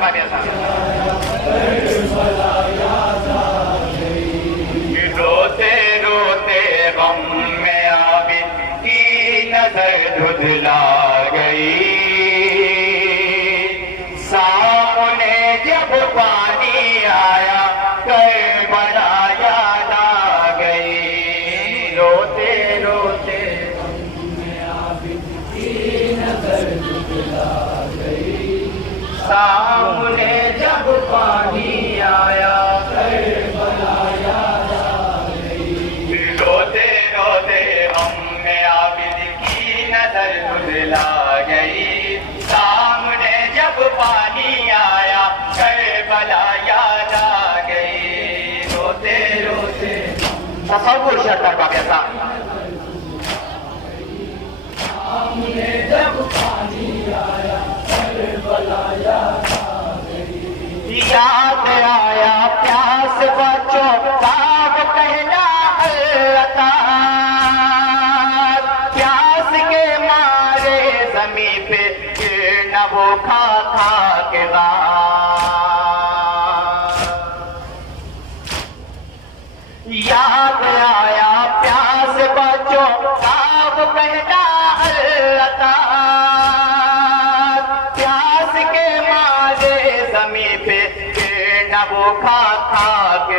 पाके रोते रोते गम में आबिद की नजर धुंधला गई, सामने जब पानी आया करबला याद आ गई। रोते रोते सामने जब पानी आया करबला याद आ गई। रोते रोते हमने आबिद की नजर धुंधला गई, सामने जब पानी आया करबला याद आ गई। रोते रोते तसव्वुर शर्त का कैसा सामने जब पानी आया याद आया प्यास बचो बाप कहना अल्लाह, प्यास के मारे जमी पे गिरना वो खा खा के याद आया प्यास बचो बाप कहना अल्लाह, पे गिरना वो खा खा के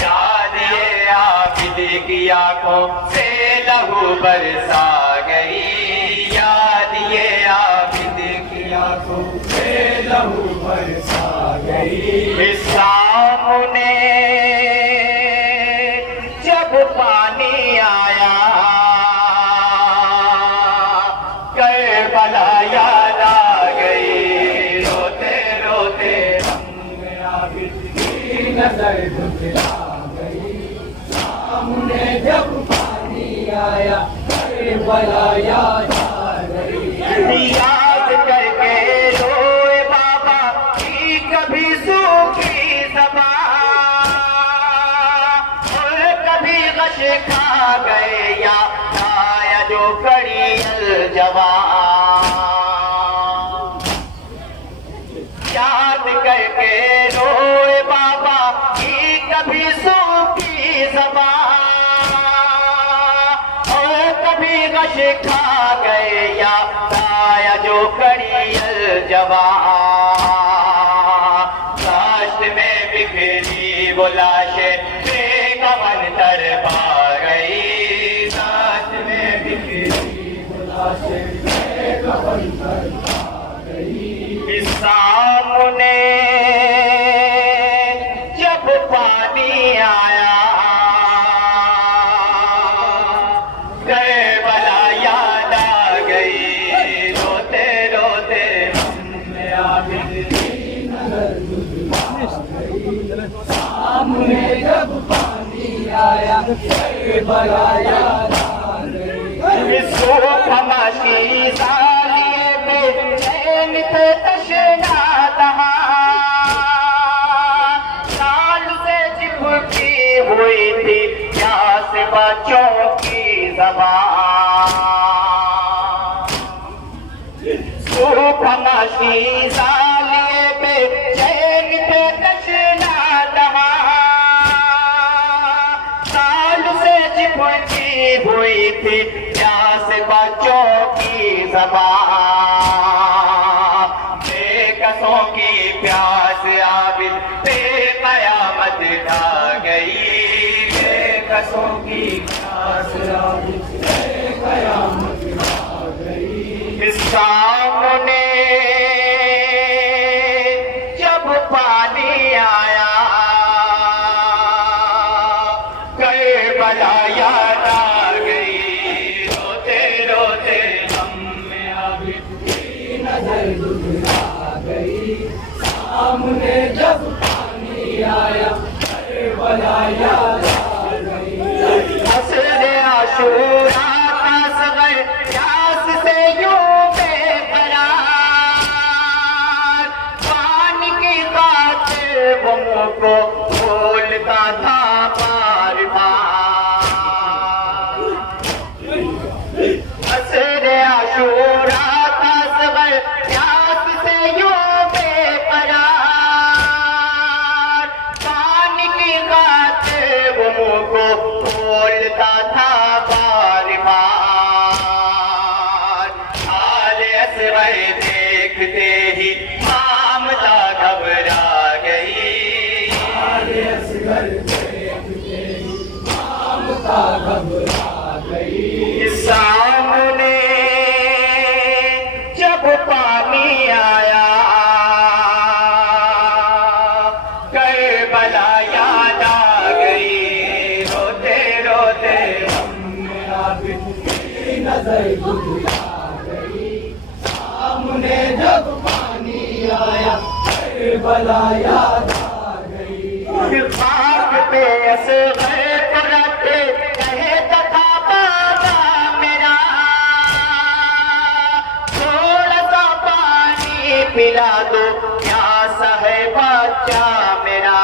याद ये आबिद की आंखों से लहू बरसा गई, याद ये आबिद की आंखों से लहू बरसा गई। सामने जब पानी आया करबला याद आ गई। नजर धुंधला गई, सामने जब पानी आया करबला याद आ गई। याद करके रोए बाबा की कभी सूखी ज़बान, और कभी गश खा गए या आया जो कड़ी जवान। याद करके रोए बाबा की कभी सूखी ज़बान, और कभी गश खा गए या आया जो कड़ी जवान। काश में बिखरी वो लाशें बेगमन तर पा गई, काश में बिखरी वो लाशें बेगमन तर पा गई। सामने जब पानी आया करबला याद आ गई। रोते रोते हमने आबिद की नजर धुंधला गई, सामने जब पानी आया करबला याद आ गई। तमाशी सालिए बेचैन थे तशना दहा, साल से चिपकी हुई थी प्यास बच्चों की ज़बान। सूफनाशी सालिए बेचैन थे तशना दहा, साल से चिपकी हुई थी प्यास बच्चों की ज़बान। बेकसों की प्यास आबिद बेक़यामत ढा गई, बेकसों की प्यास आबिद बेक़यामत ढा गई। सामने जब पानी आया करबला याद आ गई। रोते रोते हमने आबिद की नजर धुंधला गई, सामने जब पानी आया करबला याद आ गई। असरे आशूरा का सगर प्यास से यूं बेकरार, पानी की खातिर वो मुँह को खोलता था बार बार। असरे आशूरा का सगर प्यास असगर देखते ही ममता घबरा गई। प्यारे असगर देखते ही ममता घबरा गई। सामने जब पानी आया करबला याद आ गई। रोते रोते नजर गुजरा गई। सामने जब पानी आया करबला याद आ गई। खाक पे असगर को रखते कहे तथा बाबा मेरा थोड़ा सा पानी पिला दो प्यासा है बच्चा मेरा।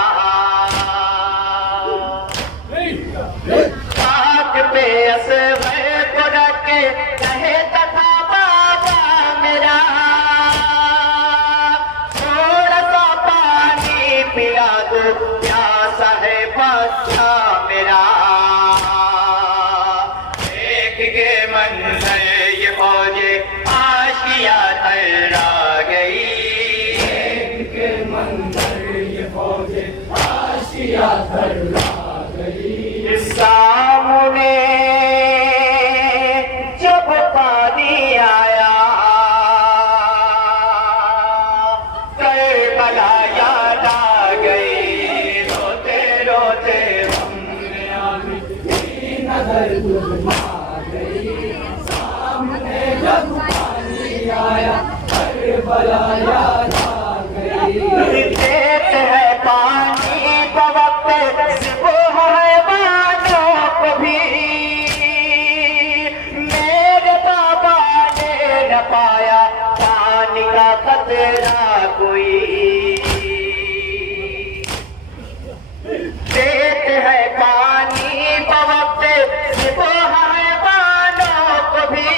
खाक पे असगर को रख के कहे तथा बाबा मेरा थोड़ा सा पानी पिला दो प्यासा है बच्चा मेरा। देख के मंजर ये फौजे आशिया तैरा गई। देख के मंजर ये फौजे आशिया थर्रा गई। सामने जब पानी आया करबला याद आ गई। रोते रोते नजर गुजरा गई। सामने जब पानी आया करबला याद आ गई। देते है पानी बवक्त वो है बानों को भी। मेरे बाबा ने न पाया पानी का कतरा कोई। देते है पानी बवक्त वो है बानों को भी।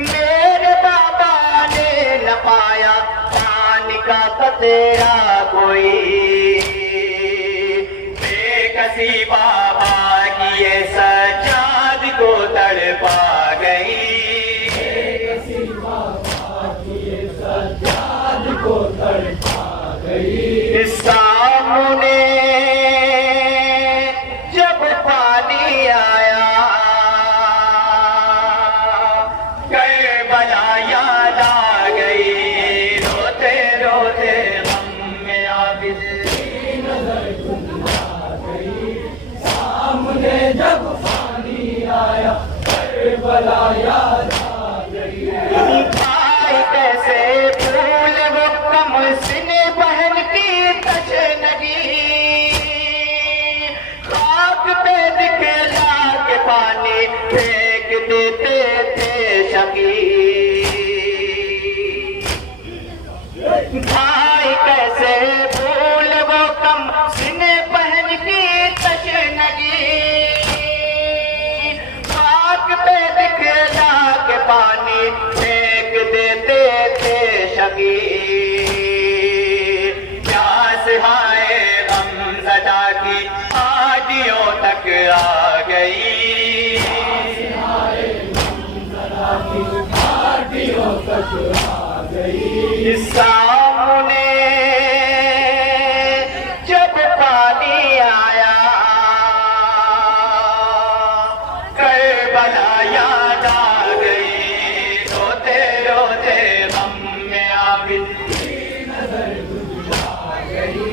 मेरे बाबा ने न पाया पानी का कतरा कोई। बेकसी बाबा की ये सजाद को तड़पा गई। किसी बाबा की ये सजाद को तड़पा गई। सामने जब पानी आया करबला याद आ गई। रोते रोते हम में आबिद नजर गुजरा गई। सामने जब पानी आया करबला याद आ गई। भाई कैसे फूल वो कम सिने बहन की तशनगी। खाक पे दिखला के पानी फेंक देते थे शकी। भाई कैसे फूल वो कम सिने बहन की तशनगी। खाक पे दिखला के पानी फेंक देते थे शकी। प्यास हाय गम सदा की आदियों तक आ गई। आदियों तक आ गई। सामने जब पानी आया करबला याद आ गई। रोते रोते हम में आबिद नजर गुजरा गई।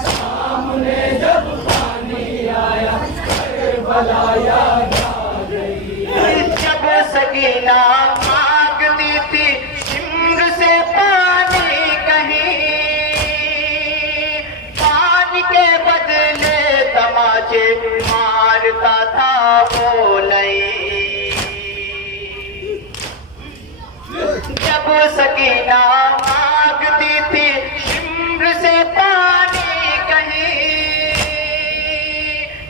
सामने जब पानी आया करबला याद आ गई। जब सकीना मांगती थी सिमर से पानी कहीं। पानी के बदले तमाचे मारता था वो नहीं। जब सकीना मांगती थी सिमर से पानी कहीं।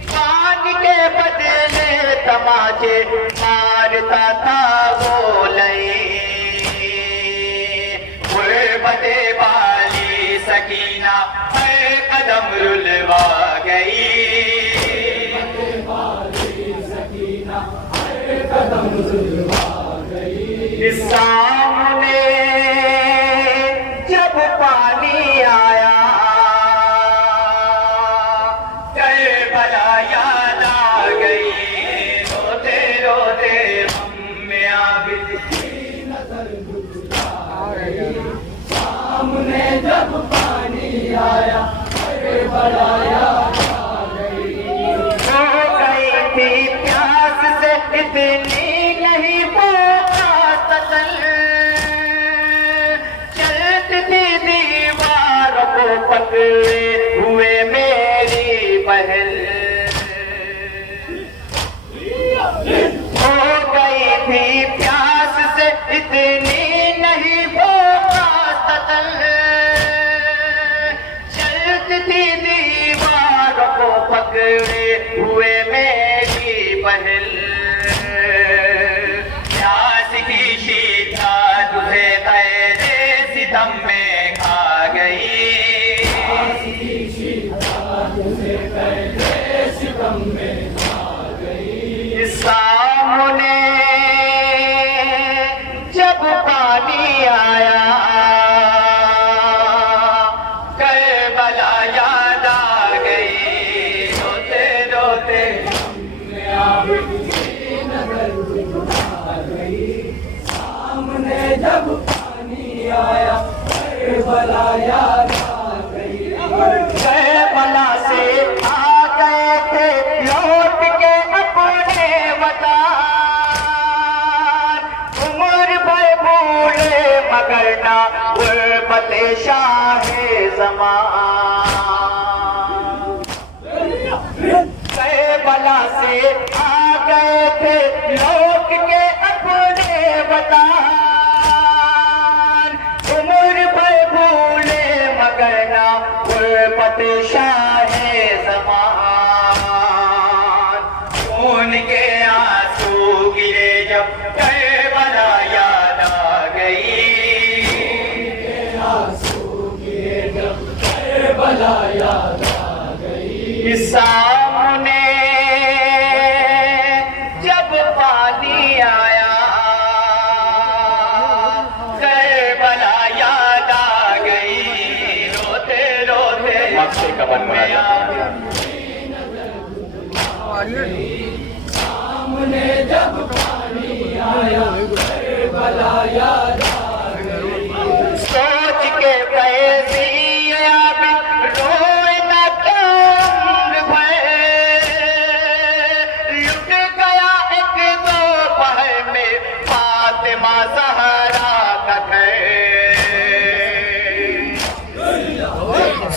पानी के बदले तमाचे मारता था वो नहीं। गुर्बते वाली सकीना हर कदम रुलवा गई। सकीना हर कदम रुलवा गई। सामने जब पानी आया करबला याद आ गई, रोते रोते अम्मे आबिद की नजर गुजरा गई। सामने जब पानी आया करबला याद आ गई। हो गई थी प्यास से इतनी नहीं पोता तसल, चलती थी दीवार को पकड़े हुए मेरी बहन। हो गई थी प्यास से इतनी नहीं पोता तसल, चलती थी दीवार को पकड़े हुए मेरी बहन। प्यास की शीता तुझे कैदे सितम में खा गई, तुझे कैदे सितम में खा गई। सामने जब पानी आया करबला याद आ गई, रोते रोते अम्मे आबिद की नजर गुजरा गई। सामने जब पानी आया करबला याद आ गई। करबला से आ गए थे लौट के अपने वतन, उम्र भर भूले मगर ना गुर्बत शाहे ज़मान। करबला से आ गए थे लौट के अपने वतन, उम्र भर भूले मगर ना गुर्बत शाहे ज़मान। खून के आंसू गिरे जब करबला याद आ गई, आंसू गिरे जब करबला याद आ गई। सामने जब पानी आया करबला याद आ गई, रोते रोते अम्मे आबिद सामने जब पानी आया करबला याद आ गई। सोच के फैज़ी आबिद रोए न क्या उम्र भर, लुट गया एक दो पहर में फातिमा ज़हरा का घर।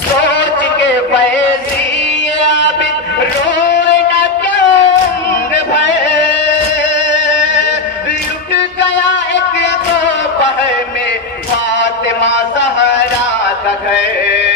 सोच के फैज़ी आबिद रोए न क्या उम्र भर, लुट गया एक दो पहर में फातिमा ज़हरा का घर।